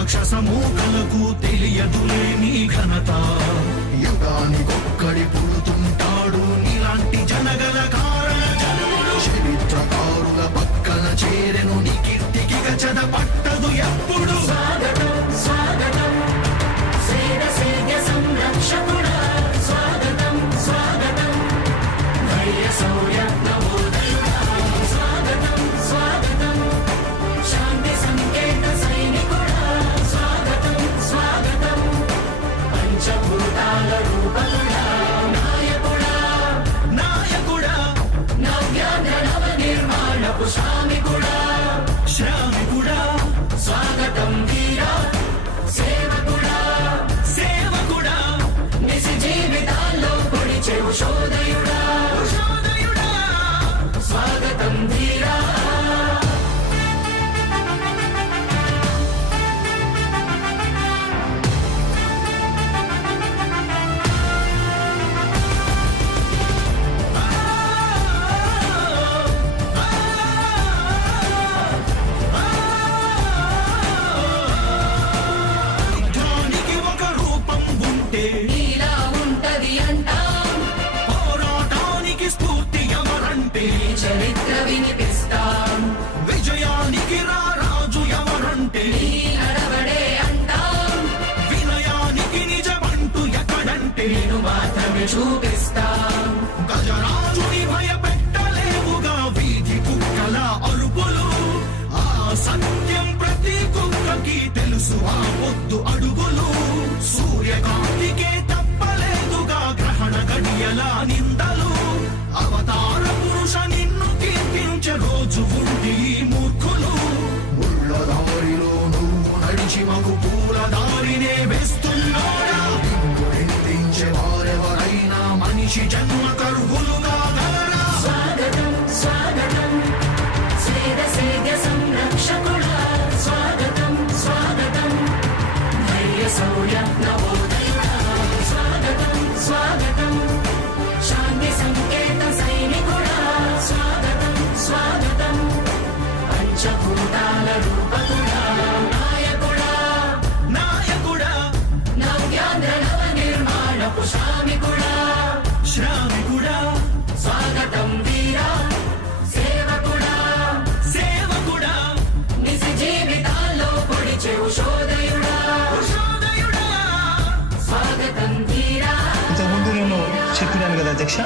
రాక్షస మూకలకు తెలియదులే నీ ఘనత. యుగానికొక్కడి పుడుతుంటాడు నీలాంటి జనగల కారణ జన్ముడు. చరిత్రకారుల పక్కన చేరెను నీ కీర్తికి గచద పట్టదు ఎప్పుడు. స్వాగతం స్వాగతం సేద సేద్య సంరక్షకుడా, స్వాగతం స్వాగతం ధైర్య శౌర్య నవోదయుడా, స్వాగతం స్వాగతం శాంతి సంకేత సైనికుడా, స్వాగతం స్వాగతం పంచభూతాల రూపకుడా, నాయకుడా నాయకుడా నవ్యాంధ్ర నవ నిర్మాణపు శ్రామికుడా, శ్రామికుడా స్వాగతం వీరా సేవకుడా, సేవకుడా నిజ జీవితాల్లో పొడిచెవు శోధయుడా, శోధయుడా స్వాగతం ధీరా. యుద్ధానికి ఒక రూపం ఉంటే నీలా ఉంటది అంటాం, పోరాటానికి స్ఫూర్తి ఎవరంటే ఈ చరిత్ర వినిపిస్తాం, విజయానికి రారాజు ఎవరంటే నీ నడవడే అంటాం, వినయానికి నిజమంటూ ఎక్కడంటే నేను మాత్రమే చూపిస్తాం. గజరాజుని భయపెట్టలేవుగా వీధి కుక్కల అరుపులు. ఆ సత్యం ప్రతి కుక్కకి తెలుసు ఆ పొద్దు అడుగులు. సూర్యకాంతికే తప్పలేదుగా గ్రహణ గడియల నిందలు. అవతార పురుష నిన్ను కీర్తించే రోజు ఉంది ఈ మూర్ఖులు. ముళ్ళ దారిలో నువ్వు నడిచి మగు పూల దారినే వేస్తున్నాడా. నిన్ను నిందించే వారెవరైనా మనిషి జన్మ కరువులుగా గలరా. స్వాగతం స్వాగతం సేద సేద్య సంరక్షకుడా, స్వాగతం స్వాగతం ధైర్య శౌర్య నవోదయుడా, స్వాగతం స్వాగతం శాంతి సంకేత సైనికుడా, స్వాగతం స్వాగతం పంచభూతాల రూపకుడా, నాయకుడా నాయకుడా నవ్యాంధ్ర నవ నిర్మాణపు శ్రామికుడా, శ్రామికుడా స్వాగతం వీరా సేవకుడా, సేవకుడా నిజ జీవితాల్లో పొడిచెవు శోధయుడా, శోధయుడా స్వాగతం ధీరా. ఇంతకుముందు నేను చెప్పినాను కదా అధ్యక్ష.